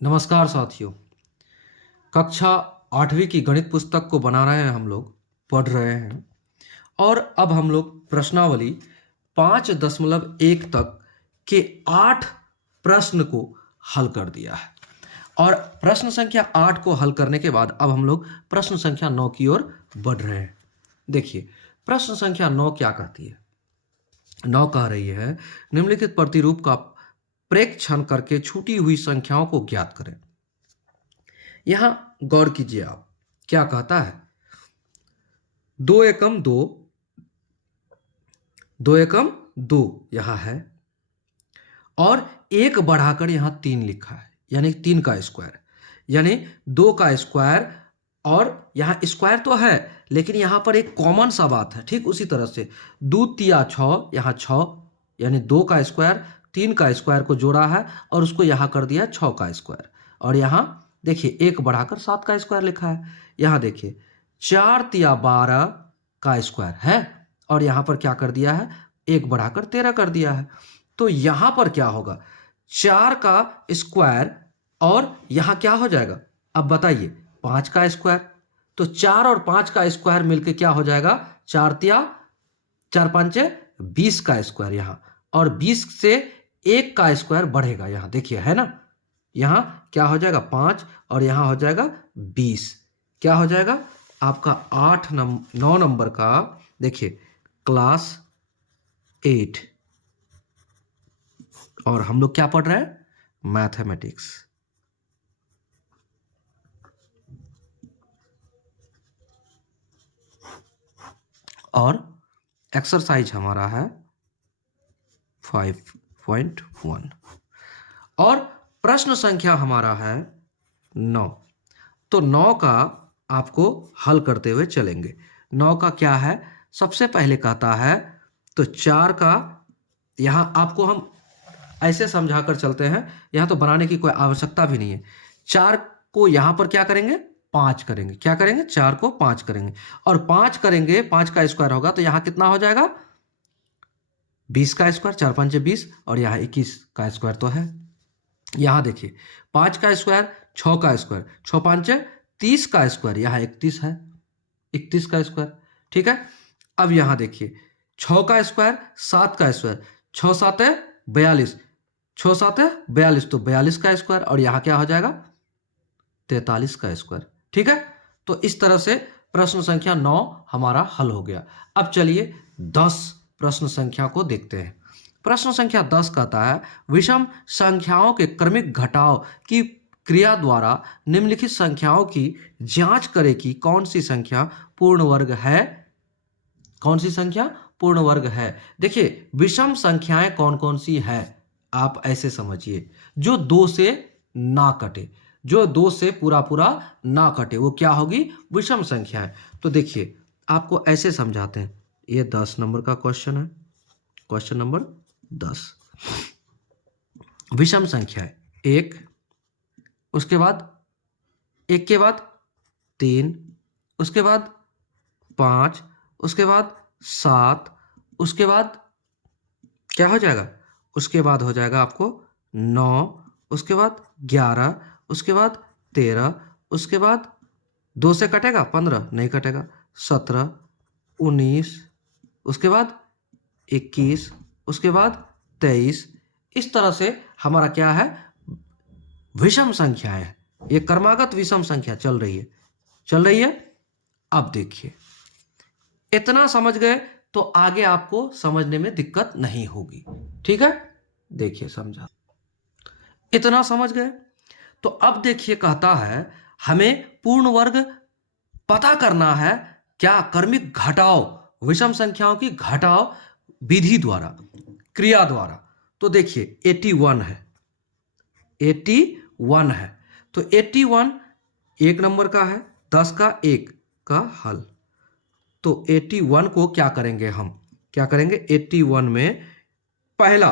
नमस्कार साथियों। कक्षा 8वीं की गणित पुस्तक को बना रहे हैं, हम लोग पढ़ रहे हैं और अब हम लोग प्रश्नावली 5.1 तक के 8 प्रश्न को हल कर दिया है और प्रश्न संख्या 8 को हल करने के बाद अब हम लोग प्रश्न संख्या 9 की ओर बढ़ रहे हैं। देखिए, प्रश्न संख्या 9 क्या कहती है। 9 कह रही है, निम्नलिखित प्रतिरूप का प्रेक्षण करके छूटी हुई संख्याओं को ज्ञात करें। यहां गौर कीजिए, आप क्या कहता है, 2 एकम 2, 2 एकम 2 यहां है और एक बढ़ाकर यहां 3 लिखा है, यानी 3 का स्क्वायर, यानी 2 का स्क्वायर। और यहां स्क्वायर तो है लेकिन यहां पर एक कॉमन सा बात है। ठीक उसी तरह से 2 तिया 6, यहां 6 यानी 2 का स्क्वायर, 3 का स्क्वायर को जोड़ा है और उसको यहां कर दिया 6 का स्क्वायर। और यहां देखिए एक बढ़ाकर 7 का स्क्वायर लिखा है। यहां देखिए 4 तिया 12 का स्क्वायर है और यहां पर क्या कर दिया है, एक बढ़ाकर 13 कर दिया है। तो यहां पर क्या होगा, 4 का स्क्वायर और यहां क्या हो जाएगा, अब बताइए, 5 का स्क्वायर। तो 4 और 5 का स्क्वायर मिलके क्या हो जाएगा, 4 तिया 4 पंचे 20 का स्क्वायर यहां, और 20 से 1 का स्क्वायर बढ़ेगा यहां, देखिए है ना। यहां क्या हो जाएगा 5 और यहां हो जाएगा 20। क्या हो जाएगा आपका 9 नंबर का, देखिए क्लास 8, और हम लोग क्या पढ़ रहे हैं, मैथमेटिक्स। और एक्सरसाइज हमारा है 5.1 और प्रश्न संख्या हमारा है 9। तो 9 का आपको हल करते हुए चलेंगे। 9 का क्या है, सबसे पहले कहता है, तो 4 का, यहां आपको हम ऐसे समझा कर चलते हैं, यहां तो बनाने की कोई आवश्यकता भी नहीं है। 4 को यहां पर क्या करेंगे, 5 करेंगे। क्या करेंगे, 4 को 5 करेंगे और 5 करेंगे, 5 का स्क्वायर होगा तो यहां कितना हो जाएगा, 20 का स्क्वायर, 4 पंचे 20, और यहाँ 21 का स्क्वायर तो है। यहाँ देखिए 5 का स्क्वायर, 6 का स्क्वायर, 6 पंचे 30 का स्क्वायर, यहाँ 31 है, 31 का स्क्वायर। ठीक है, अब यहाँ देखिए 6 का स्क्वायर, 7 का स्क्वायर, 6 7 42, 6 7 42, तो 42 का स्क्वायर, और यहाँ क्या हो जाएगा 43 का स्क्वायर। ठीक है, तो इस तरह से प्रश्न संख्या 9 हमारा हल हो गया। अब चलिए 10 प्रश्न संख्या को देखते हैं। प्रश्न संख्या 10 कहता है, विषम संख्याओं के क्रमिक घटाव की क्रिया द्वारा निम्नलिखित संख्याओं की जांच करें कि कौन सी संख्या पूर्ण वर्ग है। कौन सी संख्या पूर्ण वर्ग है। देखिए विषम संख्याएं कौन कौन सी है, आप ऐसे समझिए, जो 2 से ना कटे, जो 2 से पूरा पूरा ना कटे, वो क्या होगी, विषम संख्या है। तो देखिए आपको ऐसे समझाते हैं, ये 10 नंबर का क्वेश्चन है, क्वेश्चन नंबर 10। विषम संख्या है 1, उसके बाद 1 के बाद 3, उसके बाद 5, उसके बाद 7, उसके बाद क्या हो जाएगा, उसके बाद हो जाएगा आपको 9, उसके बाद 11, उसके बाद 13, उसके बाद 2 से कटेगा 15, नहीं कटेगा, 17, 19, उसके बाद 21, उसके बाद 23। इस तरह से हमारा क्या है, विषम संख्या है, ये क्रमागत विषम संख्या चल रही है, चल रही है। अब देखिए इतना समझ गए तो आगे आपको समझने में दिक्कत नहीं होगी। ठीक है, देखिए समझा, इतना समझ गए। तो अब देखिए कहता है, हमें पूर्ण वर्ग पता करना है, क्या, क्रमिक घटाव, विषम संख्याओं की घटाव विधि द्वारा, क्रिया द्वारा। तो देखिए 81 है, 81 है, तो 81 1 नंबर का है, 10 का 1 का हल। तो 81 को क्या करेंगे, हम क्या करेंगे, 81 में पहला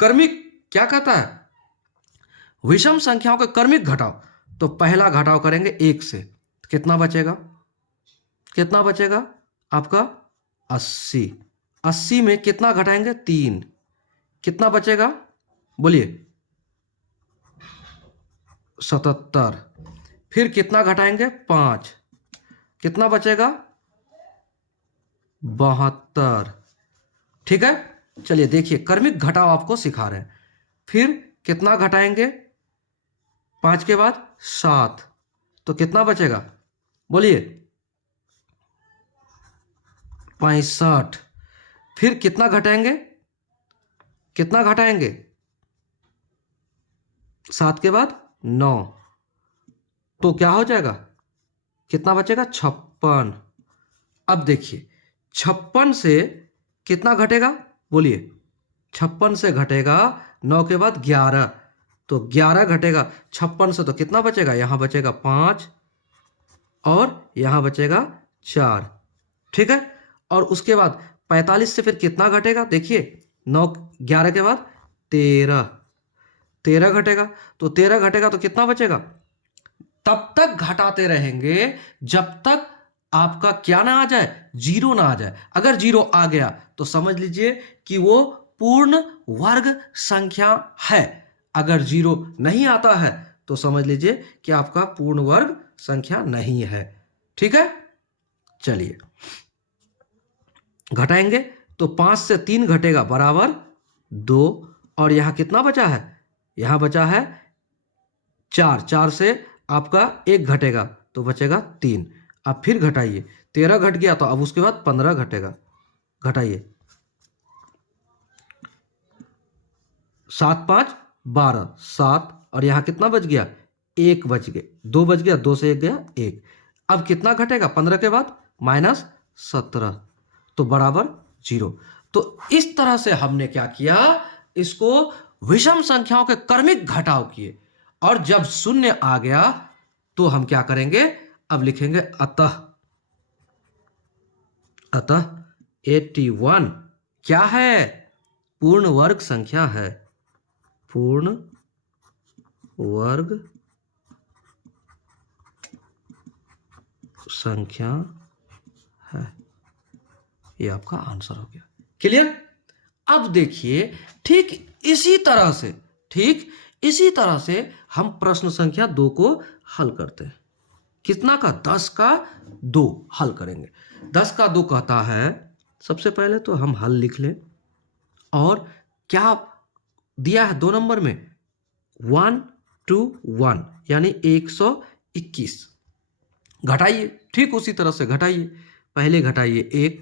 क्रमिक, क्या कहता है, विषम संख्याओं का क्रमिक घटाव। तो पहला घटाव करेंगे 1 से, तो कितना बचेगा, कितना बचेगा आपका 80। 80 में कितना घटाएंगे, 3, कितना बचेगा, बोलिए, 77। फिर कितना घटाएंगे? 5, कितना बचेगा? 72। ठीक है, चलिए देखिए क्रमिक घटाव आपको सिखा रहे हैं। फिर कितना घटाएंगे 5 के बाद? 7, तो कितना बचेगा? बोलिए। 65। फिर कितना घटाएंगे? कितना घटाएंगे? 7 के बाद 9, तो क्या हो जाएगा? कितना बचेगा? 56। अब देखिए 56 से कितना घटेगा? बोलिए। 56 से घटेगा 9 के बाद 11, तो 11 घटेगा 56 से, तो कितना बचेगा? यहां बचेगा 5 और यहां बचेगा 4। ठीक है, और उसके बाद 45 से फिर कितना घटेगा? देखिए 9 11 के बाद 13, 13 घटेगा, तो 13 घटेगा तो कितना बचेगा? तब तक घटाते रहेंगे जब तक आपका क्या ना आ जाए? जीरो ना आ जाए। अगर जीरो आ गया तो समझ लीजिए कि वो पूर्ण वर्ग संख्या है। अगर जीरो नहीं आता है तो समझ लीजिए कि आपका पूर्ण वर्ग संख्या नहीं है। ठीक है, चलिए घटाएंगे तो 5 से 3 घटेगा बराबर 2, और यहां कितना बचा है? यहां बचा है 4, 4 से आपका 1 घटेगा तो बचेगा 3। अब फिर घटाइए, 13 घट गया तो अब उसके बाद 15 घटेगा। घटाइए, 7 5 12, 7, और यहां कितना बच गया? 1 बच गया, 2 बच गया, 2 से 1 गया 1। अब कितना घटेगा 15 के बाद? -17, तो बराबर 0। तो इस तरह से हमने क्या किया? इसको विषम संख्याओं के क्रमिक घटाव किए, और जब शून्य आ गया तो हम क्या करेंगे? अब लिखेंगे अतः। अतः 81 क्या है? पूर्ण वर्ग संख्या है। पूर्ण वर्ग संख्या है। ये आपका आंसर हो गया। क्लियर? अब देखिए ठीक इसी तरह से हम प्रश्न संख्या 2 को हल करते हैं। कितना का? 10 का 2 हल करेंगे। 10 का 2 कहता है, सबसे पहले तो हम हल लिख लें, और क्या दिया है 2 नंबर में? 1 2 1 यानी 121। घटाइए, ठीक उसी तरह से घटाइए। पहले घटाइए 1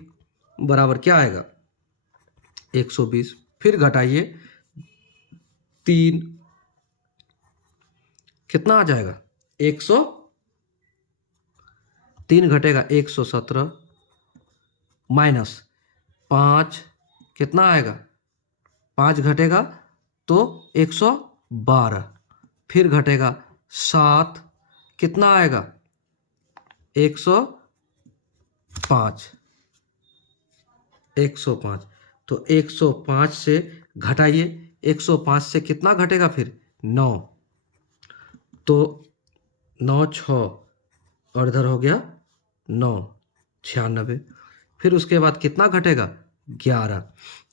बराबर क्या आएगा? 120। फिर घटाइए 3, कितना आ जाएगा? 3 घटेगा 117, माइनस 5, कितना आएगा? 5 घटेगा तो 112। फिर घटेगा 7, कितना आएगा? 105। 105, तो 105 से घटाइए, 105 से कितना घटेगा फिर? 9, तो 9 6, और इधर हो गया 9 96। फिर उसके बाद कितना घटेगा? 11,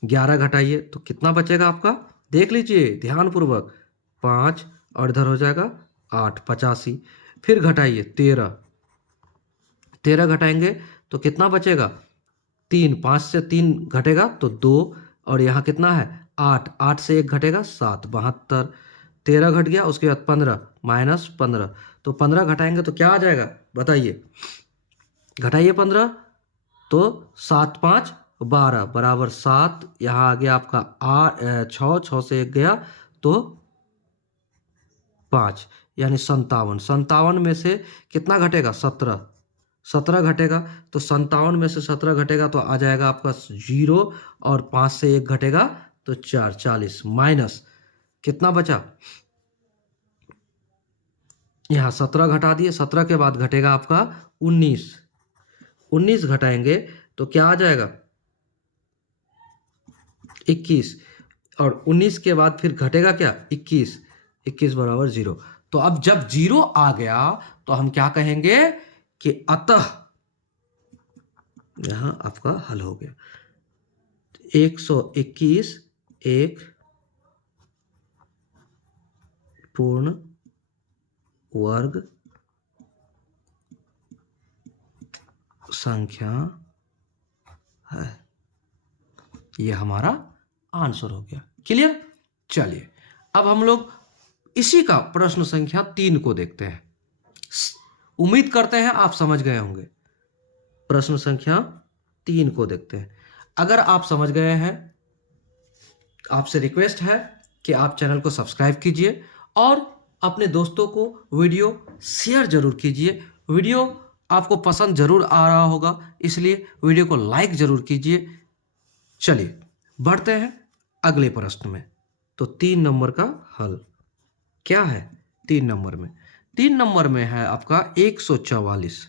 11 घटाइए तो कितना बचेगा आपका? देख लीजिए ध्यानपूर्वक, 5, और इधर हो जाएगा 8 85। फिर घटाइए 13, 13 घटाएंगे तो कितना बचेगा? 3, 5 से 3 घटेगा तो 2, और यहाँ कितना है? 8, 8 से 1 घटेगा 7 72। 13 घट गया, उसके बाद 15 -15, तो 15 घटाएंगे तो क्या आ जाएगा? बताइए, घटाइए 15, तो 7 5 12 बराबर 7। यहाँ आ गया आपका 6, 6 से 1 गया तो 5, यानी 57। 57 में से कितना घटेगा? 17, 17 घटेगा, तो 57 में से 17 घटेगा तो आ जाएगा आपका 0, और 5 से 1 घटेगा तो 4 40, माइनस कितना बचा? यहाँ 17 घटा दिए, 17 के बाद घटेगा आपका 19, 19 घटाएंगे तो क्या आ जाएगा? 21, और 19 के बाद फिर घटेगा क्या? 21, 21 बराबर 0। तो अब जब 0 आ गया तो हम क्या कहेंगे कि अतः, यहां आपका हल हो गया। 121 एक पूर्ण वर्ग संख्या है। ये हमारा आंसर हो गया। क्लियर? चलिए अब हम लोग इसी का प्रश्न संख्या 3 को देखते हैं। उम्मीद करते हैं आप समझ गए होंगे। प्रश्न संख्या 3 को देखते हैं। अगर आप समझ गए हैं, आपसे रिक्वेस्ट है कि आप चैनल को सब्सक्राइब कीजिए और अपने दोस्तों को वीडियो शेयर जरूर कीजिए। वीडियो आपको पसंद जरूर आ रहा होगा, इसलिए वीडियो को लाइक जरूर कीजिए। चलिए बढ़ते हैं अगले प्रश्न में। तो 3 नंबर का हल क्या है? 3 नंबर में है आपका 144।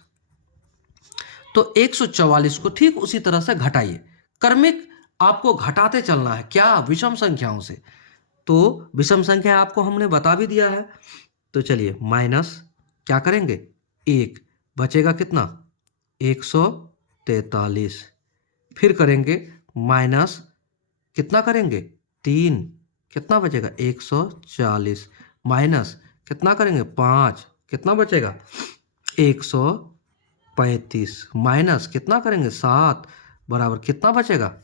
तो 144 को ठीक उसी तरह से घटाइए। क्रमिक आपको घटाते चलना है। क्या? विषम संख्याओं से। तो विषम संख्या आपको हमने बता भी दिया है। तो चलिए माइनस क्या करेंगे? 1 बचेगा कितना? 143। फिर करेंगे माइनस कितना करेंगे? 3, कितना बचेगा? 140। माइनस कितना करेंगे? 5, कितना बचेगा? 135। माइनस कितना करेंगे? 7 बराबर कितना बचेगा?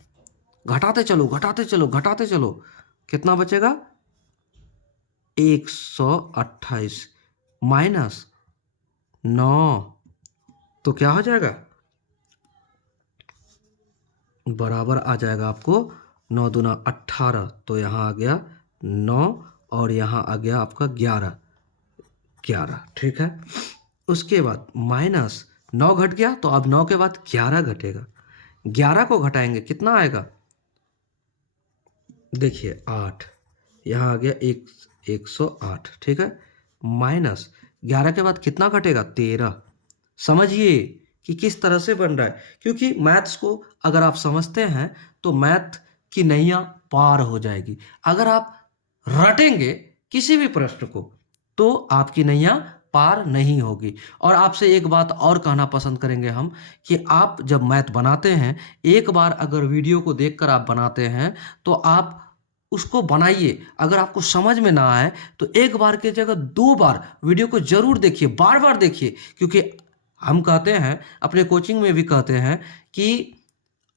घटाते चलो घटाते चलो घटाते चलो, कितना बचेगा? 128 माइनस 9, तो क्या हो जाएगा? बराबर आ जाएगा आपको 9 दूना 18। तो यहाँ आ गया 9 और यहाँ आ गया आपका 11। ठीक है। उसके बाद माइनस 9 घट गया, तो अब 9 के बाद 11 घटेगा। 11 को घटाएंगे कितना आएगा? देखिए 8, यहाँ आ गया 108। ठीक है। माइनस 11 के बाद कितना घटेगा? 13। समझिए कि किस तरह से बन रहा है, क्योंकि मैथ्स को अगर आप समझते हैं तो मैथ की नैया पार हो जाएगी। अगर आप रटेंगे किसी भी प्रश्न को तो आपकी नैया पार नहीं होगी। और आपसे एक बात और कहना पसंद करेंगे हम कि आप जब मैथ बनाते हैं, एक बार अगर वीडियो को देखकर आप बनाते हैं तो आप उसको बनाइए। अगर आपको समझ में ना आए तो एक बार की जगह 2 बार वीडियो को जरूर देखिए, बार बार देखिए। क्योंकि हम कहते हैं, अपने कोचिंग में भी कहते हैं कि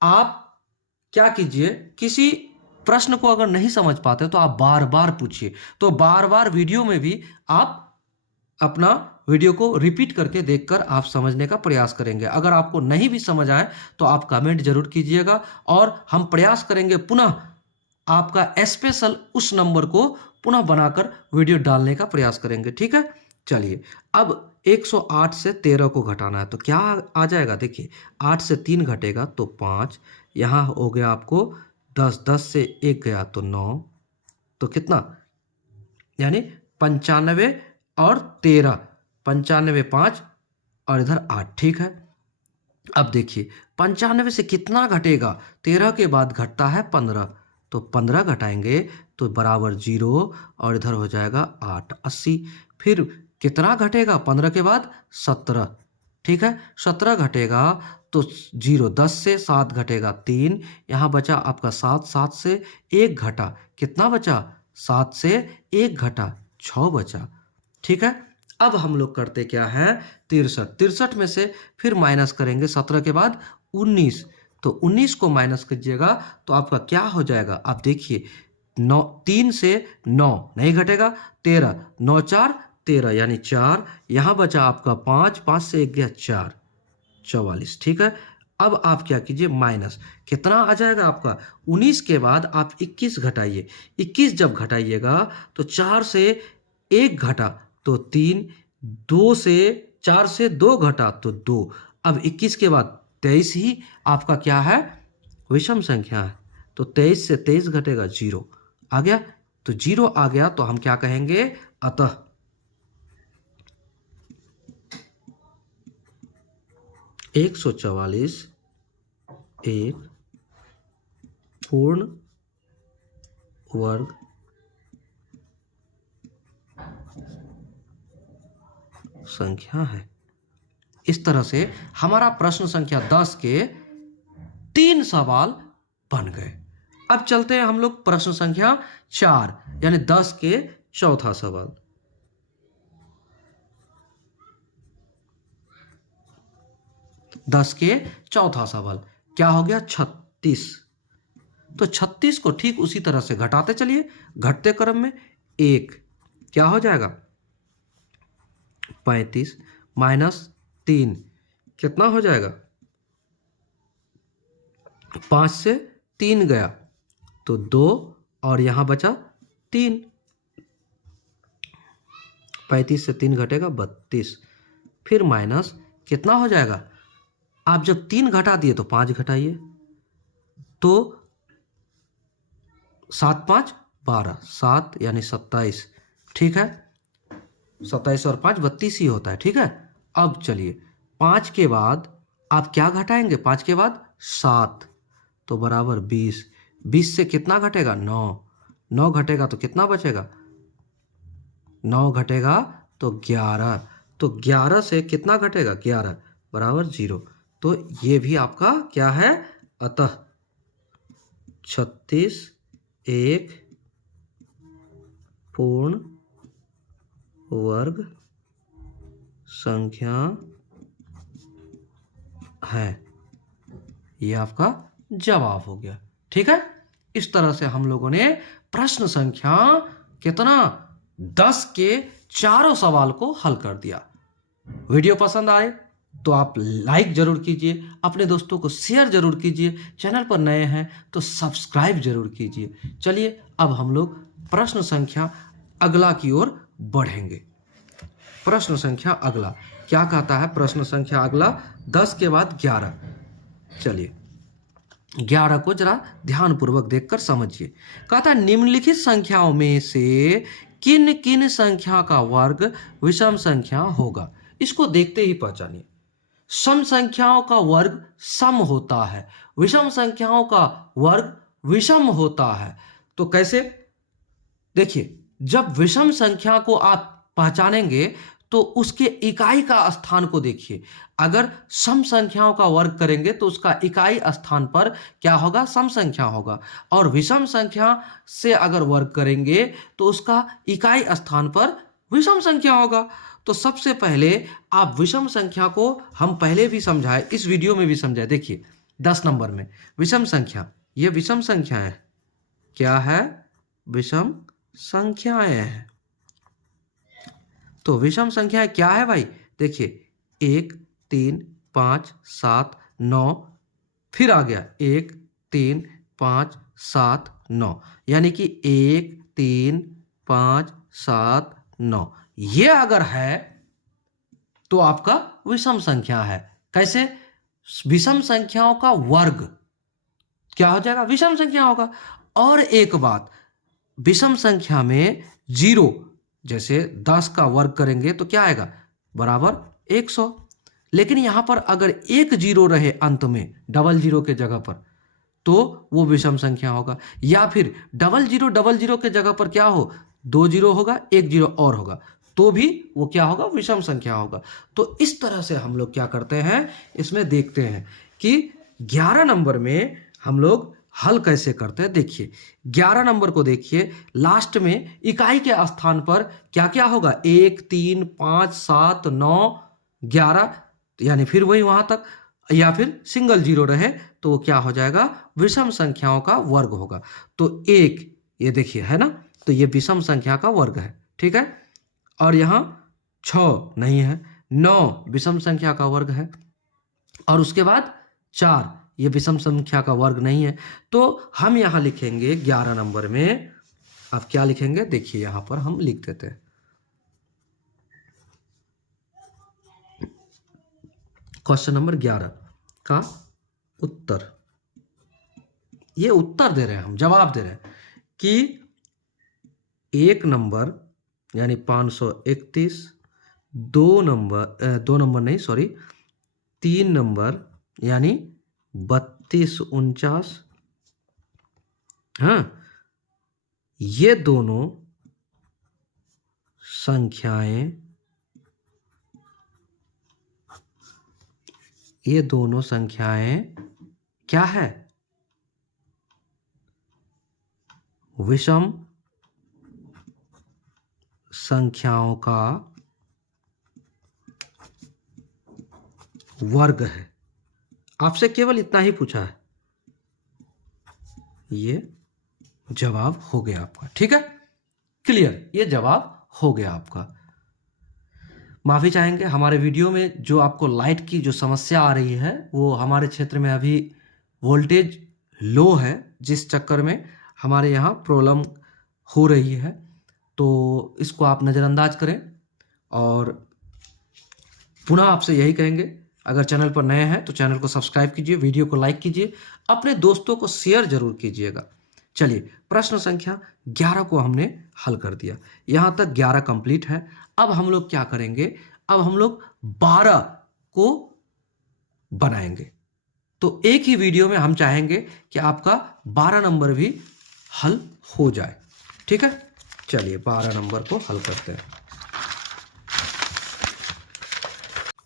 आप क्या कीजिए, किसी प्रश्न को अगर नहीं समझ पाते तो आप बार बार पूछिए। तो बार बार वीडियो में भी आप अपना वीडियो को रिपीट करके देखकर आप समझने का प्रयास करेंगे। अगर आपको नहीं भी समझ आए तो आप कमेंट जरूर कीजिएगा और हम प्रयास करेंगे पुनः आपका स्पेशल उस नंबर को पुनः बनाकर वीडियो डालने का प्रयास करेंगे। ठीक है। चलिए अब 108 से 13 को घटाना है तो क्या आ जाएगा? देखिए 8 से 3 घटेगा तो 5, यहाँ हो गया आपको 10, 10 से 1 गया तो 9, तो कितना? यानी 95 और 13, 95 5 और इधर 8। ठीक है। अब देखिए 95 से कितना घटेगा? 13 के बाद घटता है 15, तो 15 घटाएंगे तो बराबर 0 और इधर हो जाएगा 8, 80। फिर कितना घटेगा 15 के बाद? 17। ठीक है। 17 घटेगा तो 0, 10 से 7 घटेगा 3, यहाँ बचा आपका 7, 7 से 1 घटा, कितना बचा? 7 से 1 घटा 6 बचा। ठीक है। अब हम लोग करते क्या है? 63 में से फिर माइनस करेंगे 17 के बाद 19, तो 19 को माइनस कीजिएगा तो आपका क्या हो जाएगा? आप देखिए 9, 3 से 9 नहीं घटेगा, 13, 9 4 13 यानी 4, यहाँ बचा आपका 5, 5 से 1 गया 4, 44। ठीक है। अब आप क्या कीजिए? माइनस कितना आ जाएगा आपका? 19 के बाद आप 21 घटाइए। 21 जब घटाइएगा तो 4 से 1 घटा तो 3, 2 से 4 से 2 घटा तो 2। अब 21 के बाद 23 ही आपका क्या है? विषम संख्या है। तो 23 से 23 घटेगा 0 आ गया। तो 0 आ गया तो हम क्या कहेंगे? अतः 144 एक पूर्ण वर्ग संख्या है। इस तरह से हमारा प्रश्न संख्या 10 के 3 सवाल बन गए। अब चलते हैं हम लोग प्रश्न संख्या 4 यानी 10 के चौथा सवाल। 10 के चौथा सबल क्या हो गया 36। तो 36 को ठीक उसी तरह से घटाते चलिए, घटते क्रम में एक क्या हो जाएगा 35 माइनस 3 कितना हो जाएगा 5 से 3 गया तो 2 और यहां बचा 3। 35 से 3 घटेगा 32, फिर माइनस कितना हो जाएगा, आप जब 3 घटा दिए तो 5 घटाइए तो 7 5 12 7 यानी 27। ठीक है 27 और 5 32 ही होता है। ठीक है अब चलिए 5 के बाद आप क्या घटाएंगे, 5 के बाद 7 तो बराबर 20। 20 से कितना घटेगा 9, 9 घटेगा तो कितना बचेगा 9 घटेगा तो 11, तो 11 से कितना घटेगा 11 बराबर 0। तो ये भी आपका क्या है, अतः 36 एक पूर्ण वर्ग संख्या है। ये आपका जवाब हो गया। ठीक है इस तरह से हम लोगों ने प्रश्न संख्या कितना 10 के चारों सवाल को हल कर दिया। वीडियो पसंद आए तो आप लाइक जरूर कीजिए, अपने दोस्तों को शेयर जरूर कीजिए, चैनल पर नए हैं तो सब्सक्राइब जरूर कीजिए। चलिए अब हम लोग प्रश्न संख्या अगला की ओर बढ़ेंगे। प्रश्न संख्या अगला क्या कहता है, प्रश्न संख्या अगला 10 के बाद 11। चलिए 11 को जरा ध्यानपूर्वक देखकर समझिए। कहता है निम्नलिखित संख्याओं में से किन किन संख्या का वर्ग विषम संख्या होगा। इसको देखते ही पहचानिए। सम संख्याओं का वर्ग सम होता है, विषम संख्याओं का वर्ग विषम होता है। तो कैसे, देखिए जब विषम संख्या को आप पहचानेंगे तो उसके इकाई का स्थान को देखिए। अगर सम संख्याओं का वर्ग करेंगे तो उसका इकाई स्थान पर क्या होगा सम संख्या होगा, और विषम संख्या से अगर वर्ग करेंगे तो उसका इकाई स्थान पर विषम संख्या होगा। तो सबसे पहले आप विषम संख्या को हम पहले भी समझाए, इस वीडियो में भी समझाए। देखिए 10 नंबर में विषम संख्या, ये विषम संख्या है, क्या है विषम संख्याएं हैं। तो विषम संख्याएं क्या है भाई, देखिए 1 3 5 7 9, फिर आ गया 1 3 5 7 9, यानी कि 1 3 5 7 9 ये अगर है तो आपका विषम संख्या है। कैसे, विषम संख्याओं का वर्ग क्या हो जाएगा विषम संख्या होगा। और एक बात, विषम संख्या में 0, जैसे 10 का वर्ग करेंगे तो क्या आएगा बराबर 100, लेकिन यहां पर अगर एक 0 रहे अंत में डबल 0 के जगह पर तो वो विषम संख्या होगा। या फिर डबल जीरो के जगह पर क्या हो 2 0 होगा, 1 0 और होगा तो भी वो क्या होगा विषम संख्या होगा। तो इस तरह से हम लोग क्या करते हैं, इसमें देखते हैं कि 11 नंबर में हम लोग हल कैसे करते हैं। देखिए 11 नंबर को देखिए, लास्ट में इकाई के स्थान पर क्या क्या होगा 1 3 5 7 9 11, यानी फिर वही वहां तक, या फिर सिंगल 0 रहे तो वो क्या हो जाएगा विषम संख्याओं का वर्ग होगा। तो 1 ये देखिए है ना, तो ये विषम संख्या का वर्ग है। ठीक है और यहां 6 नहीं है, 9 विषम संख्या का वर्ग है, और उसके बाद 4 ये विषम संख्या का वर्ग नहीं है। तो हम यहां लिखेंगे 11 नंबर में, आप क्या लिखेंगे देखिए यहां पर हम लिख देते हैं क्वेश्चन नंबर 11 का उत्तर। ये उत्तर दे रहे हैं, हम जवाब दे रहे हैं कि 1 नंबर यानी 531, 2 नंबर नहीं सॉरी 3 नंबर यानी 32 49, हाँ ये दोनों संख्याएं क्या है विषम संख्याओं का वर्ग है। आपसे केवल इतना ही पूछा है, ये जवाब हो गया आपका। ठीक है, क्लियर, ये जवाब हो गया आपका। माफ़ी चाहेंगे, हमारे वीडियो में जो आपको लाइट की जो समस्या आ रही है वो हमारे क्षेत्र में अभी वोल्टेज लो है, जिस चक्कर में हमारे यहाँ प्रॉब्लम हो रही है। तो इसको आप नज़रअंदाज करें। और पुनः आपसे यही कहेंगे, अगर चैनल पर नए हैं तो चैनल को सब्सक्राइब कीजिए, वीडियो को लाइक कीजिए, अपने दोस्तों को शेयर जरूर कीजिएगा। चलिए, प्रश्न संख्या 11 को हमने हल कर दिया, यहाँ तक 11 कंप्लीट है। अब हम लोग क्या करेंगे, अब हम लोग 12 को बनाएंगे। तो एक ही वीडियो में हम चाहेंगे कि आपका 12 नंबर भी हल हो जाए। ठीक है, चलिए 12 नंबर को हल करते हैं।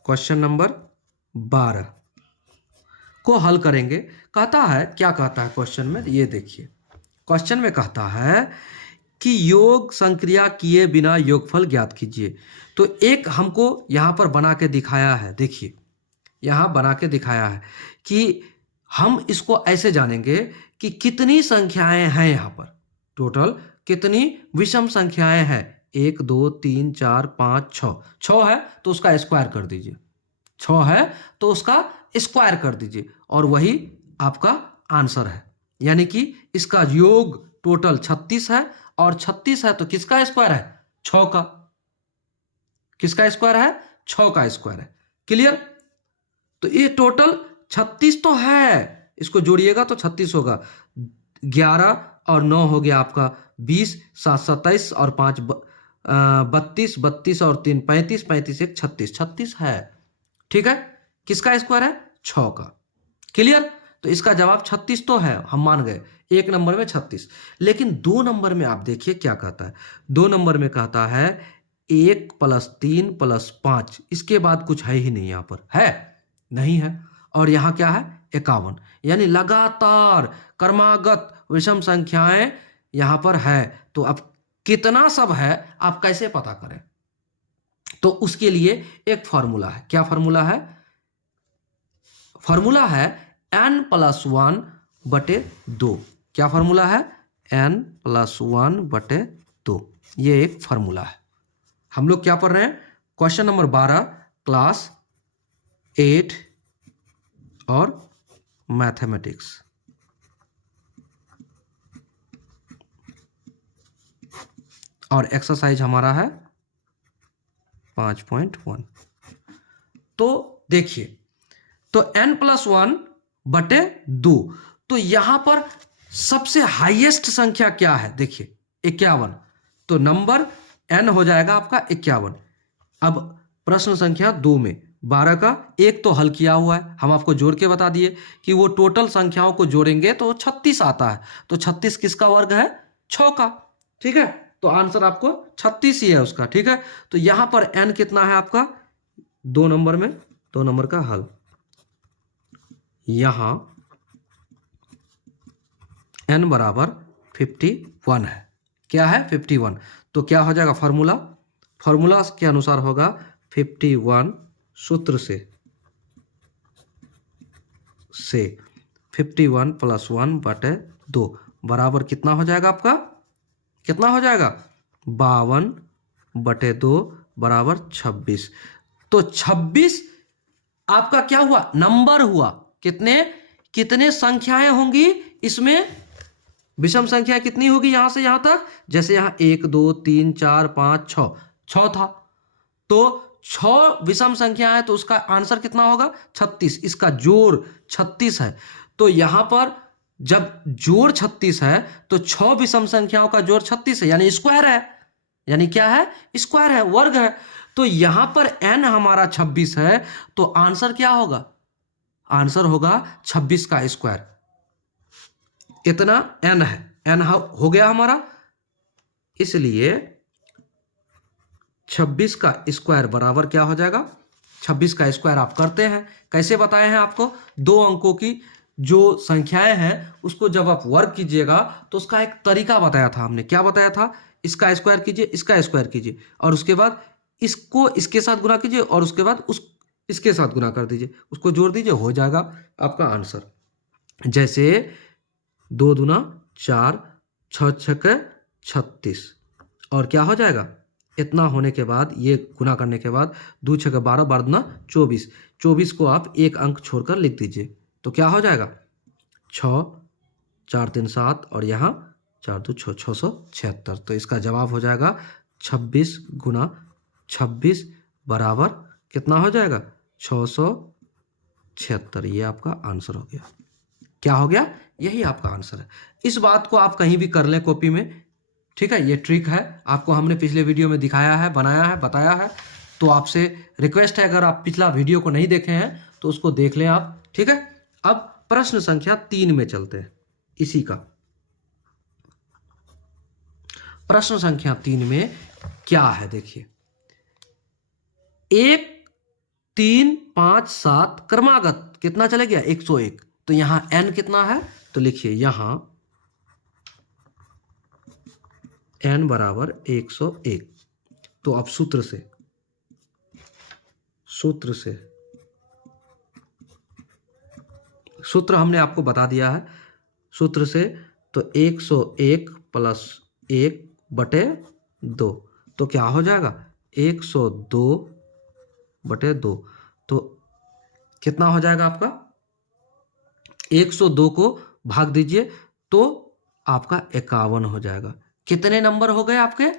क्वेश्चन नंबर 12 को हल करेंगे। कहता है, क्या कहता है क्वेश्चन में, ये देखिए। क्वेश्चन में कहता है कि योग संक्रिया किए बिना योगफल ज्ञात कीजिए। तो एक हमको यहां पर बना के दिखाया है, देखिए यहां बना के दिखाया है कि हम इसको ऐसे जानेंगे कि कितनी संख्याएं हैं, यहां पर टोटल कितनी विषम संख्याएं हैं। 1 2 3 4 5 6, 6 है तो उसका स्क्वायर कर दीजिए, 6 है तो उसका स्क्वायर कर दीजिए, और वही आपका आंसर है। यानी कि इसका योग टोटल 36 है, और 36 है तो किसका स्क्वायर है, 6 का। किसका स्क्वायर है, 6 का स्क्वायर है। क्लियर, तो ये टोटल 36 तो है, इसको जोड़िएगा तो 36 होगा। 11 और 9 हो गया आपका 20, 7 27 और 5 32, 32 और 3 35, 35 1 36, 36 है। ठीक है, किसका स्क्वायर है, 6 का। क्लियर, तो इसका जवाब 36 तो है, हम मान गए। एक नंबर में 36, लेकिन 2 नंबर में आप देखिए क्या कहता है। 2 नंबर में कहता है 1 + 3 + 5, इसके बाद कुछ है ही नहीं, यहां पर है नहीं है। और यहां क्या है, 51, यानी लगातार क्रमागत विषम संख्याएं यहां पर है। तो अब कितना सब है आप कैसे पता करें, तो उसके लिए एक फॉर्मूला है। क्या फॉर्मूला है, फॉर्मूला है n+1/2। क्या फॉर्मूला है, n+1/2। ये एक फॉर्मूला है। हम लोग क्या पढ़ रहे हैं, क्वेश्चन नंबर 12 क्लास 8 और मैथमेटिक्स। और एक्सरसाइज हमारा है 5.1। तो देखिए, तो n+1/2, तो यहां पर सबसे हाईएस्ट संख्या क्या है, देखिए 51, तो नंबर n हो जाएगा आपका 51। अब प्रश्न संख्या 2 में 12 का एक तो हल किया हुआ है, हम आपको जोड़ के बता दिए कि वो टोटल संख्याओं को जोड़ेंगे तो 36 आता है। तो 36 किसका वर्ग है, 6 का। ठीक है, तो आंसर आपको 36 ही है उसका। ठीक है, तो यहां पर n कितना है आपका, 2 नंबर में, 2 नंबर का हल। यहां n बराबर 51 है। क्या है, 51। तो क्या हो जाएगा, फॉर्मूला, फॉर्मूला के अनुसार होगा 51 सूत्र से 51 + 1/2 बराबर कितना हो जाएगा आपका, कितना हो जाएगा, 52/2 बराबर 26। तो 26 आपका क्या हुआ, नंबर हुआ। कितने कितने संख्याएं होंगी इसमें, विषम संख्या कितनी होगी यहां से यहां तक, जैसे यहां 1 2 3 4 5 6, 6 था, तो 6 विषम संख्या है, तो उसका आंसर कितना होगा, 36। इसका जोड़ 36 है, तो यहां पर जब जोड़ 36 है तो 6 विषम संख्याओं का जोड़ 36 है, यानी स्क्वायर है, यानी क्या है, स्क्वायर है, वर्ग है। तो यहां पर n हमारा 26 है, तो आंसर क्या होगा, आंसर होगा 26 का स्क्वायर। इतना n है, n हो गया हमारा, इसलिए 26 का स्क्वायर बराबर क्या हो जाएगा, 26 का स्क्वायर आप करते हैं, कैसे बताए हैं आपको, 2 अंकों की जो संख्याएं हैं उसको जब आप वर्ग कीजिएगा तो उसका एक तरीका बताया था हमने। क्या बताया था, इसका स्क्वायर कीजिए, इसका स्क्वायर कीजिए, और उसके बाद इसको इसके साथ गुणा कीजिए, और उसके बाद उस इसके साथ गुना कर दीजिए, उसको जोड़ दीजिए, हो जाएगा आपका आंसर। जैसे 2 दूना 4, 6 छक 36, और क्या हो जाएगा, इतना होने के बाद ये गुना करने के बाद 2 छक 12, 12 दूना 24, 24 को आप एक अंक छोड़कर लिख दीजिए, तो क्या हो जाएगा 6, 4 3 7 और यहाँ 4 2 6, 676। तो इसका जवाब हो जाएगा 26 गुना 26 बराबर कितना हो जाएगा 676। ये आपका आंसर हो गया। क्या हो गया, यही आपका आंसर है। इस बात को आप कहीं भी कर लें कॉपी में, ठीक है, ये ट्रिक है, आपको हमने पिछले वीडियो में दिखाया है, बनाया है, बताया है। तो आपसे रिक्वेस्ट है, अगर आप पिछला वीडियो को नहीं देखे हैं तो उसको देख लें आप, ठीक है। अब प्रश्न संख्या 3 में चलते हैं। इसी का प्रश्न संख्या 3 में क्या है, देखिए 1 3 5 7 क्रमागत कितना चले गया 101। तो यहां n कितना है, तो लिखिए यहां n बराबर 101। तो आप सूत्र हमने आपको बता दिया है सूत्र से। तो 101 प्लस 1 बटे 2, तो क्या हो जाएगा 102 बटे 2। तो कितना हो जाएगा आपका, 102 को भाग दीजिए तो आपका 51 हो जाएगा। कितने नंबर हो गए आपके,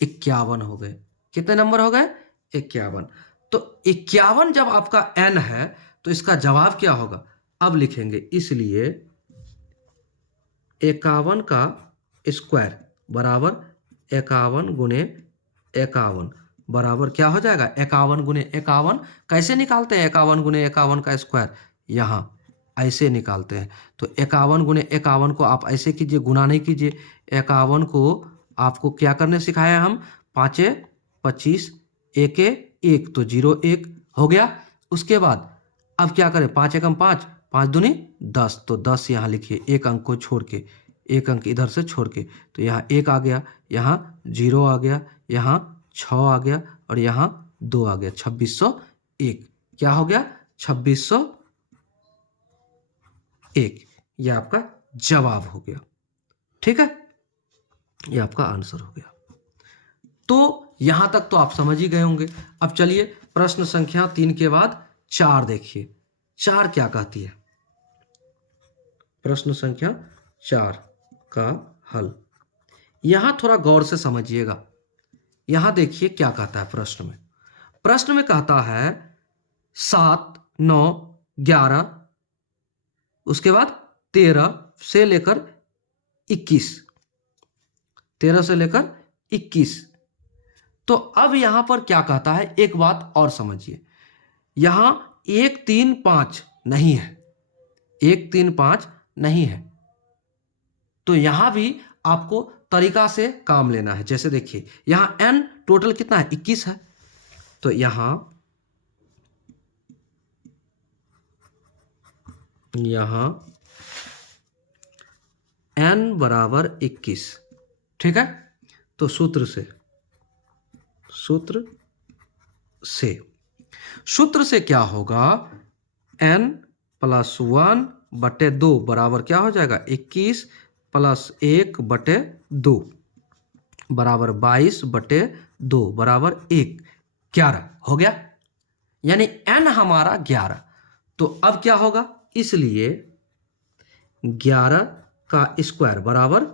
51 हो गए। कितने नंबर हो गए, 51। तो 51 जब आपका n है तो इसका जवाब क्या होगा, अब लिखेंगे। इसलिए 51 का स्क्वायर बराबर 51 गुने 51 बराबर क्या हो जाएगा 51 गुने 51। कैसे निकालते हैं 51 गुने 51 का स्क्वायर, यहाँ ऐसे निकालते हैं। तो 51 गुने 51 को आप ऐसे कीजिए, गुना नहीं कीजिए। 51 को आपको क्या करने सिखाया हम, 5 25, 1 1, तो 0 1 हो गया। उसके बाद अब क्या करें, 5 एकम 5, 5 दूनी 10, तो 10 यहाँ लिखिए, एक अंक को छोड़ के, एक अंक इधर से छोड़ के। तो यहाँ 1 आ गया, यहाँ 0 आ गया, यहाँ 6 आ गया और यहाँ 2 आ गया, 2601। क्या हो गया 2601। ये आपका जवाब हो गया, ठीक है, ये आपका आंसर हो गया। तो यहां तक तो आप समझ ही गए होंगे। अब चलिए प्रश्न संख्या 3 के बाद 4 देखिए, 4 क्या कहती है। प्रश्न संख्या 4 का हल, यहां थोड़ा गौर से समझिएगा। यहां देखिए क्या कहता है प्रश्न में। प्रश्न में कहता है 7 9 11, उसके बाद 13 से लेकर 21, 13 से लेकर 21। तो अब यहां पर क्या कहता है, एक बात और समझिए। यहां 1 3 5 नहीं है, 1 3 5 नहीं है। तो यहां भी आपको तरीका से काम लेना है। जैसे देखिए यहां n टोटल कितना है 21 है, तो यहां n बराबर 21, ठीक है। तो सूत्र से क्या होगा, n प्लस 1 बटे 2 बराबर क्या हो जाएगा 21 प्लस 1 बटे 2 बराबर 22 बटे 2 बराबर 1, 11 हो गया। यानी n हमारा 11। तो अब क्या होगा, इसलिए 11 का स्क्वायर बराबर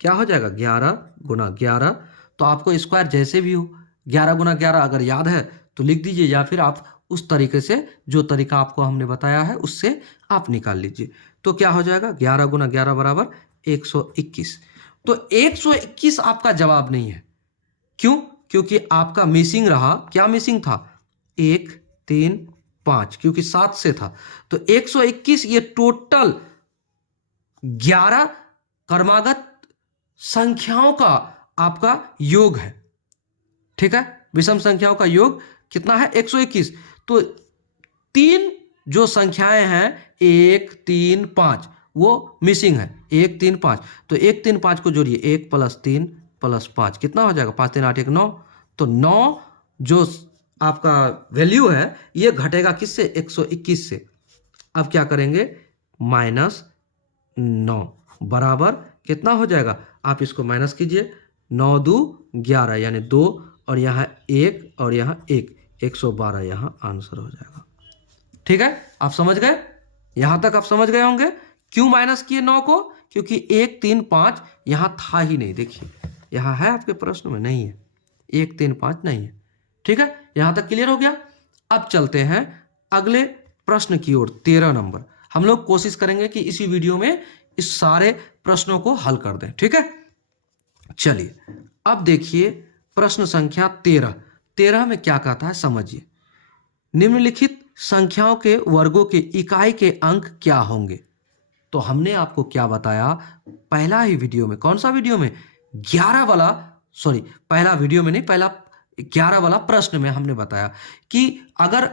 क्या हो जाएगा 11 गुना 11। तो आपको स्क्वायर जैसे भी हो 11 गुना 11 अगर याद है तो लिख दीजिए, या फिर आप उस तरीके से, जो तरीका आपको हमने बताया है उससे आप निकाल लीजिए। तो क्या हो जाएगा 11 गुना 11 बराबर 121। तो 121 आपका जवाब नहीं है। क्यों, क्योंकि आपका मिसिंग रहा, क्या मिसिंग था 1 3 5, क्योंकि 7 से था। तो 121 ये टोटल 11 क्रमागत संख्याओं का आपका योग है, ठीक है। विषम संख्याओं का योग कितना है 121। तो 3 जो संख्याएं हैं 1 3 5 वो मिसिंग है, 1 3 5। तो 1 3 5 को जोड़िए, 1 प्लस 3 प्लस 5 कितना हो जाएगा 5 3 8 1 9। तो 9 जो आपका वैल्यू है ये घटेगा किससे, 121 से। अब क्या करेंगे, -9 बराबर कितना हो जाएगा, आप इसको माइनस कीजिए, 9 2 11 यानी 2 और यहाँ 1 और यहाँ 1, 112 यहाँ आंसर हो जाएगा। ठीक है, आप समझ गए, यहां तक आप समझ गए होंगे। क्यों माइनस किए 9 को, क्योंकि 1 3 5 यहां था ही नहीं। देखिए यहां है आपके प्रश्न में, नहीं है, 1 3 5 नहीं है। ठीक है, यहां तक क्लियर हो गया। अब चलते हैं अगले प्रश्न की ओर, 13 नंबर। हम लोग कोशिश करेंगे कि इसी वीडियो में इस सारे प्रश्नों को हल कर दें। ठीक है, चलिए अब देखिए प्रश्न संख्या 13 में क्या कहता है, समझिए। निम्नलिखित संख्याओं के वर्गों के इकाई के अंक क्या होंगे। तो हमने आपको क्या बताया पहला ही वीडियो में, कौन सा वीडियो में, 11 वाला, सॉरी पहला वीडियो में नहीं, पहला 11 वाला प्रश्न में हमने बताया कि अगर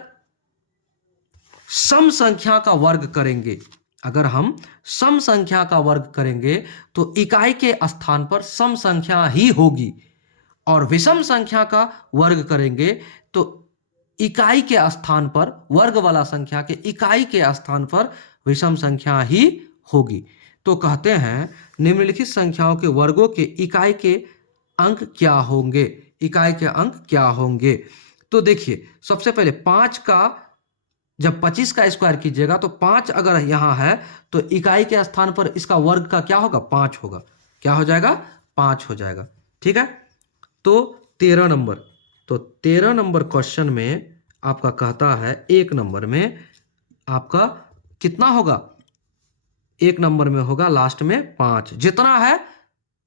सम संख्या का वर्ग करेंगे, अगर हम सम संख्या का वर्ग करेंगे तो इकाई के स्थान पर सम संख्या ही होगी, और विषम संख्या का वर्ग करेंगे तो इकाई के स्थान पर, वर्ग वाला संख्या के इकाई के स्थान पर विषम संख्या ही होगी। तो कहते हैं निम्नलिखित संख्याओं के वर्गों के इकाई के अंक क्या होंगे, इकाई के अंक क्या होंगे। तो देखिए सबसे पहले 5 का, जब 25 का स्क्वायर कीजिएगा तो 5 अगर यहां है तो इकाई के स्थान पर इसका वर्ग का क्या होगा, 5 होगा। क्या हो जाएगा, 5 हो जाएगा। ठीक है, तो 13 नंबर, तो 13 नंबर क्वेश्चन में आपका कहता है 1 नंबर में आपका कितना होगा, 1 नंबर में होगा लास्ट में 5, जितना है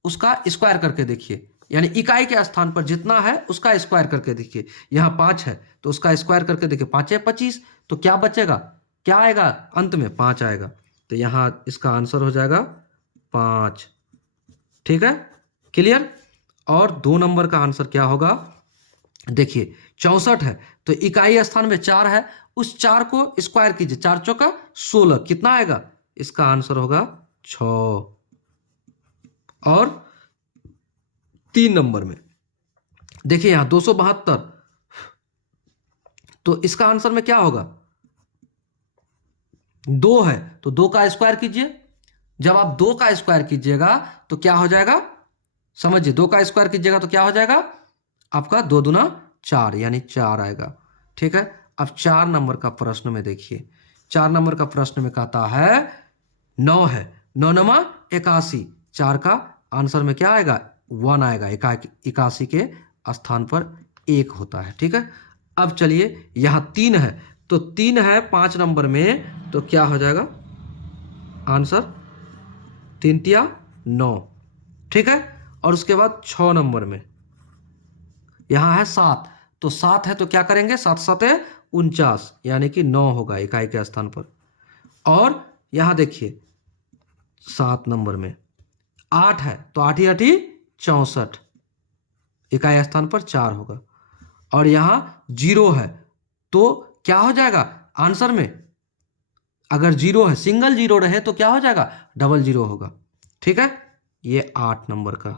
उसका स्क्वायर करके देखिए, यानी इकाई के स्थान पर जितना है उसका स्क्वायर करके देखिए। यहां 5 है तो उसका स्क्वायर करके देखिए, 5 है 25, तो क्या बचेगा, क्या आएगा अंत में, 5 आएगा। तो यहां इसका आंसर हो जाएगा 5। ठीक है, क्लियर। और 2 नंबर का आंसर क्या होगा, देखिए 64 है तो इकाई स्थान में 4 है, उस 4 को स्क्वायर कीजिए, 4 चौका 16, कितना आएगा, इसका आंसर होगा 6। और 3 नंबर में देखिए यहां 272, तो इसका आंसर में क्या होगा, 2 है तो 2 का स्क्वायर कीजिए। जब आप 2 का स्क्वायर कीजिएगा तो क्या हो जाएगा, समझिए 2 का स्क्वायर कीजिएगा तो क्या हो जाएगा आपका, 2 दूना 4 यानी 4 आएगा। ठीक है, अब 4 नंबर का प्रश्न में देखिए, 4 नंबर का प्रश्न में कहता है 9 है, 9 नमा 81, 4 का आंसर में क्या आएगा, 1 आएगा, 81 के स्थान पर 1 होता है। ठीक है, अब चलिए यहां 3 है तो 3 है 5 नंबर में, तो क्या हो जाएगा आंसर, 3 तिया 9। ठीक है, और उसके बाद 6 नंबर में यहां है 7, तो 7 है तो क्या करेंगे, 7 7 49 यानी कि 9 होगा इकाई के स्थान पर। और यहां देखिए 7 नंबर में 8 है तो 8 8 64, इकाई स्थान पर 4 होगा। और यहां 0 है तो क्या हो जाएगा आंसर में, अगर 0 है, सिंगल 0 रहे तो क्या हो जाएगा, डबल 0 होगा। ठीक है, ये 8 नंबर का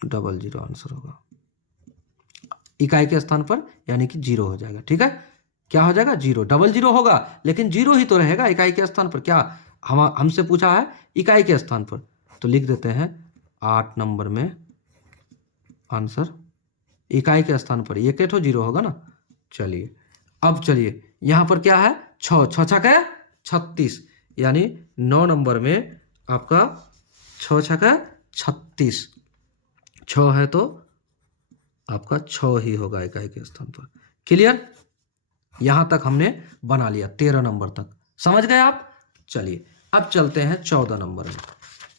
डबल 0 आंसर होगा, इकाई के स्थान पर यानी कि 0 हो जाएगा। ठीक है, क्या हो जाएगा, 0, डबल 0 होगा लेकिन 0 ही तो रहेगा इकाई के स्थान पर। क्या हमसे पूछा है इकाई के स्थान पर, तो लिख देते हैं 8 नंबर में आंसर इकाई के स्थान पर एक 0 होगा ना। चलिए अब चलिए यहां पर क्या है, 6 6 छक्का 36 यानी 9 नंबर में आपका 6 छक्का 36, 6 है तो आपका 6 ही होगा इकाई के स्थान पर। क्लियर, यहां तक हमने बना लिया 13 नंबर तक, समझ गए आप। चलिए अब चलते हैं 14 नंबर में।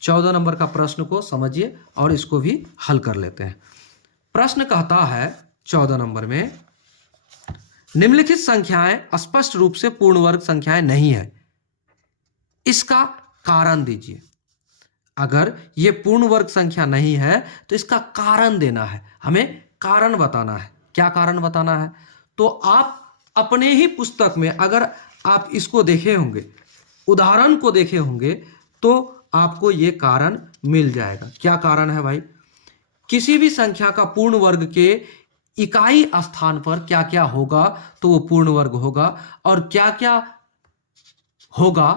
14 नंबर का प्रश्न को समझिए और इसको भी हल कर लेते हैं। प्रश्न कहता है 14 नंबर में, निम्नलिखित संख्याएं स्पष्ट रूप से पूर्ण वर्ग संख्याएं नहीं है, इसका कारण दीजिए। अगर ये पूर्ण वर्ग संख्या नहीं है तो इसका कारण देना है, हमें कारण बताना है। क्या कारण बताना है, तो आप अपने ही पुस्तक में अगर आप इसको देखे होंगे, उदाहरण को देखे होंगे, तो आपको ये कारण मिल जाएगा। क्या कारण है भाई, किसी भी संख्या का पूर्ण वर्ग के इकाई स्थान पर क्या क्या होगा तो वो पूर्ण वर्ग होगा, और क्या क्या होगा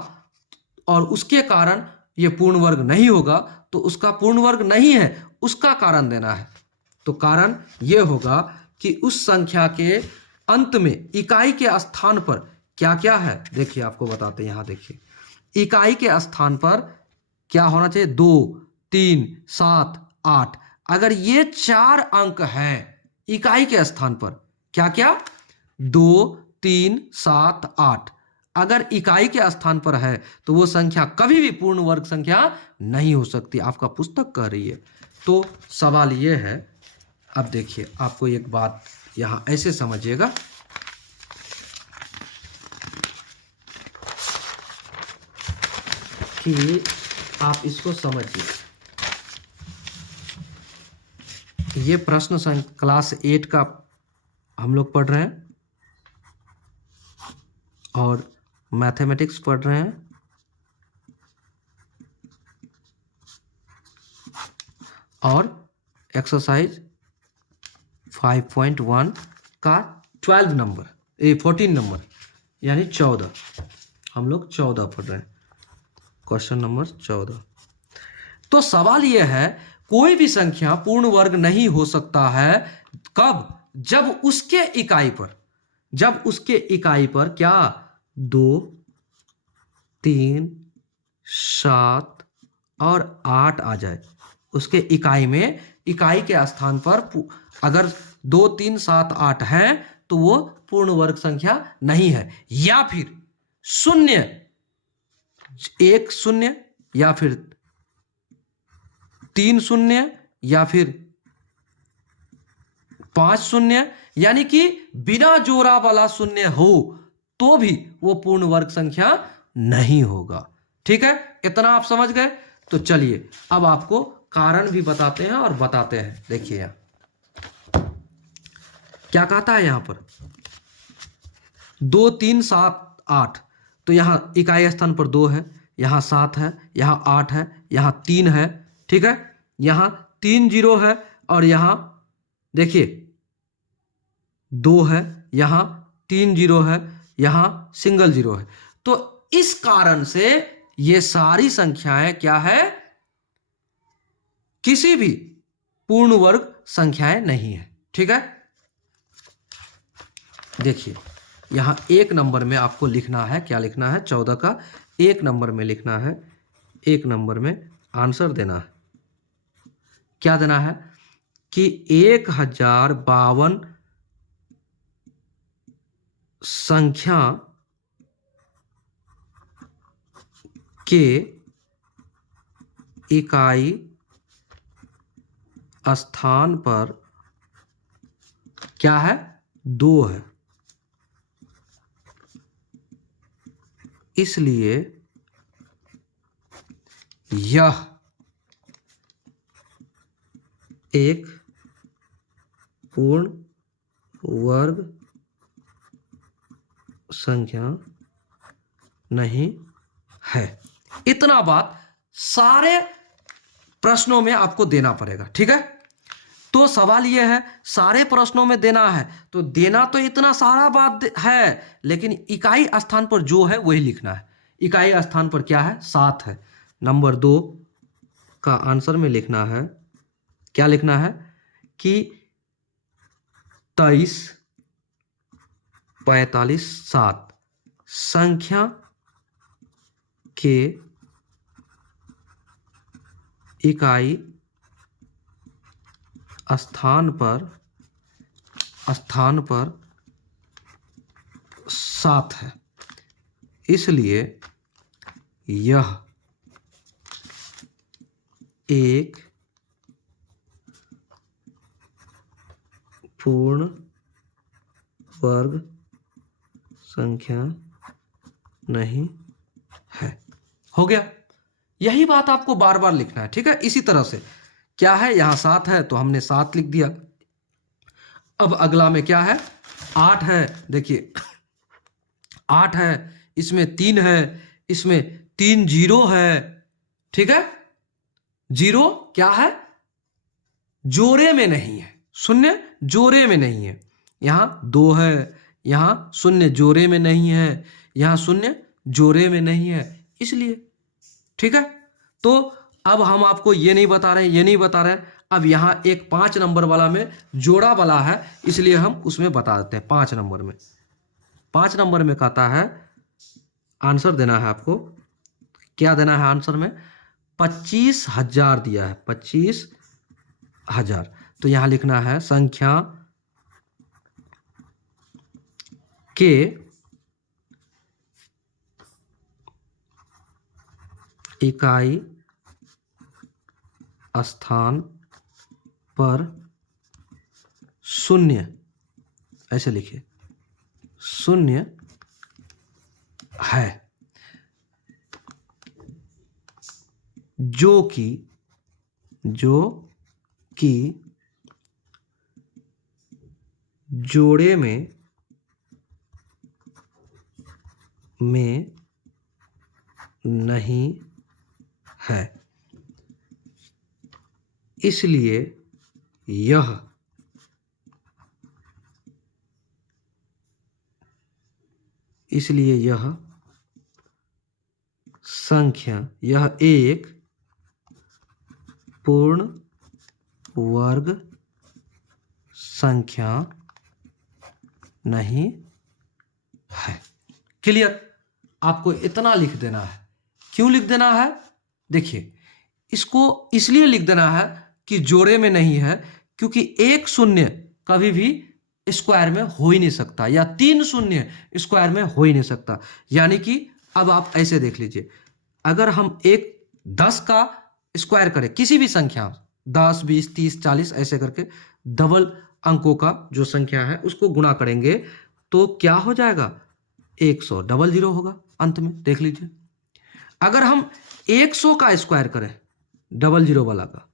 और उसके कारण ये पूर्ण वर्ग नहीं होगा तो उसका पूर्ण वर्ग नहीं है, उसका कारण देना है। तो कारण ये होगा कि उस संख्या के अंत में इकाई के स्थान पर क्या क्या है। देखिए आपको बताते हैं, यहां देखिए इकाई के स्थान पर क्या होना चाहिए, 2, 3, 7, 8। अगर ये 4 अंक है इकाई के स्थान पर, क्या क्या, 2, 3, 7, 8, अगर इकाई के स्थान पर है तो वो संख्या कभी भी पूर्ण वर्ग संख्या नहीं हो सकती, आपका पुस्तक कह रही है। तो सवाल ये है, अब देखिए आपको एक बात यहां ऐसे समझिएगा कि आप इसको समझिए। ये प्रश्न क्लास 8 का हम लोग पढ़ रहे हैं और मैथमेटिक्स पढ़ रहे हैं, और एक्सरसाइज 5.1 का 12 नंबर 14 नंबर यानी 14, हम लोग 14 पढ़ रहे हैं, क्वेश्चन नंबर 14। तो सवाल यह है, कोई भी संख्या पूर्ण वर्ग नहीं हो सकता है कब, जब उसके इकाई पर क्या 2, 3, 7 और 8 आ जाए। उसके इकाई में, इकाई के स्थान पर अगर 2, 3, 7, 8 है तो वो पूर्ण वर्ग संख्या नहीं है, या फिर 0, 1 0 या फिर 3 0 या फिर 5 0, यानी कि बिना जोड़ा वाला 0 हो तो भी वो पूर्ण वर्ग संख्या नहीं होगा। ठीक है, इतना आप समझ गए। तो चलिए अब आपको कारण भी बताते हैं और बताते हैं। देखिए यहां क्या कहता है, यहां पर 2, 3, 7, 8, तो यहां इकाई स्थान पर 2 है, यहां 7 है, यहां 8 है, यहां 3 है। ठीक है, यहां 3 0 है और यहां देखिए 2 है, यहां 3 0 है, यहां सिंगल 0 है। तो इस कारण से ये सारी संख्याएं क्या है, किसी भी पूर्ण वर्ग संख्याएं नहीं है। ठीक है, देखिए यहां 1 नंबर में आपको लिखना है, क्या लिखना है, 14 का 1 नंबर में लिखना है, 1 नंबर में आंसर देना है। क्या देना है कि 1052 संख्या के इकाई स्थान पर क्या है, 2 है, इसलिए यह एक पूर्ण वर्ग संख्या नहीं है। इतना बात सारे प्रश्नों में आपको देना पड़ेगा। ठीक है, तो सवाल यह है, सारे प्रश्नों में देना है, तो देना तो इतना सारा बात है, लेकिन इकाई स्थान पर जो है वही लिखना है। इकाई स्थान पर क्या है, 7 है। नंबर 2 का आंसर में लिखना है, क्या लिखना है कि 23, 45, 7 संख्या के इकाई स्थान पर 7 है, इसलिए यह एक पूर्ण वर्ग संख्या नहीं है। हो गया, यही बात आपको बार बार लिखना है। ठीक है, इसी तरह से क्या है, यहां 7 है तो हमने 7 लिख दिया। अब अगला में क्या है, 8 है, देखिए 8 है, इसमें 3 है, इसमें 3 0 है। ठीक है, 0 क्या है, जोड़े में नहीं है, शून्य जोड़े में नहीं है। यहां 2 है, यहां शून्य जोड़े में नहीं है, यहां शून्य जोड़े में नहीं है, इसलिए। ठीक है, तो अब हम आपको ये नहीं बता रहे, ये नहीं बता रहे। अब यहां एक 5 नंबर वाला में जोड़ा वाला है, इसलिए हम उसमें बता देते हैं। 5 नंबर में, 5 नंबर में कहता है आंसर देना है आपको। क्या देना है आंसर में? 25,000 दिया है, 25,000। तो यहां लिखना है संख्या के इकाई स्थान पर शून्य, ऐसे लिखिए, शून्य है, जो कि जोड़े में नहीं है, इसलिए यह संख्या, यह एक पूर्ण वर्ग संख्या नहीं है। क्लियर? आपको इतना लिख देना है। क्यों लिख देना है? देखिए, इसको इसलिए लिख देना है कि जोड़े में नहीं है, क्योंकि एक शून्य कभी भी स्क्वायर में हो ही नहीं सकता, या 3 शून्य स्क्वायर में हो ही नहीं सकता। यानी कि अब आप ऐसे देख लीजिए, अगर हम एक 10 का स्क्वायर करें, किसी भी संख्या 10, 20, 30, 40 ऐसे करके डबल अंकों का जो संख्या है उसको गुणा करेंगे, तो क्या हो जाएगा? 100, डबल जीरो होगा अंत में, देख लीजिए। अगर हम 100 का स्क्वायर करें डबल जीरो वाला का,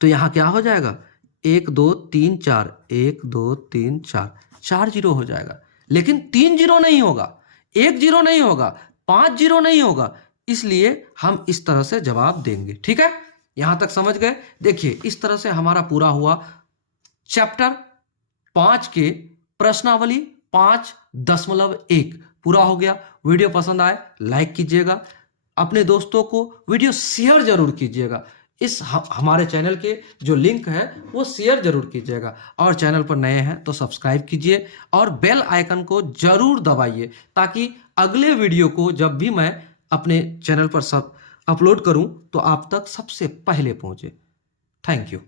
तो यहां क्या हो जाएगा? 1 2 3 4, 1 2 3 4, 4 जीरो हो जाएगा। लेकिन 3 जीरो नहीं होगा, 1 जीरो नहीं होगा, 5 जीरो नहीं होगा, इसलिए हम इस तरह से जवाब देंगे। ठीक है, यहां तक समझ गए? देखिए, इस तरह से हमारा पूरा हुआ चैप्टर 5 के प्रश्नावली 5.1 पूरा हो गया। वीडियो पसंद आए लाइक कीजिएगा, अपने दोस्तों को वीडियो शेयर जरूर कीजिएगा। इस हमारे चैनल के जो लिंक है वो शेयर जरूर कीजिएगा, और चैनल पर नए हैं तो सब्सक्राइब कीजिए और बेल आइकन को जरूर दबाइए, ताकि अगले वीडियो को जब भी मैं अपने चैनल पर सब अपलोड करूं तो आप तक सबसे पहले पहुंचे। Thank you.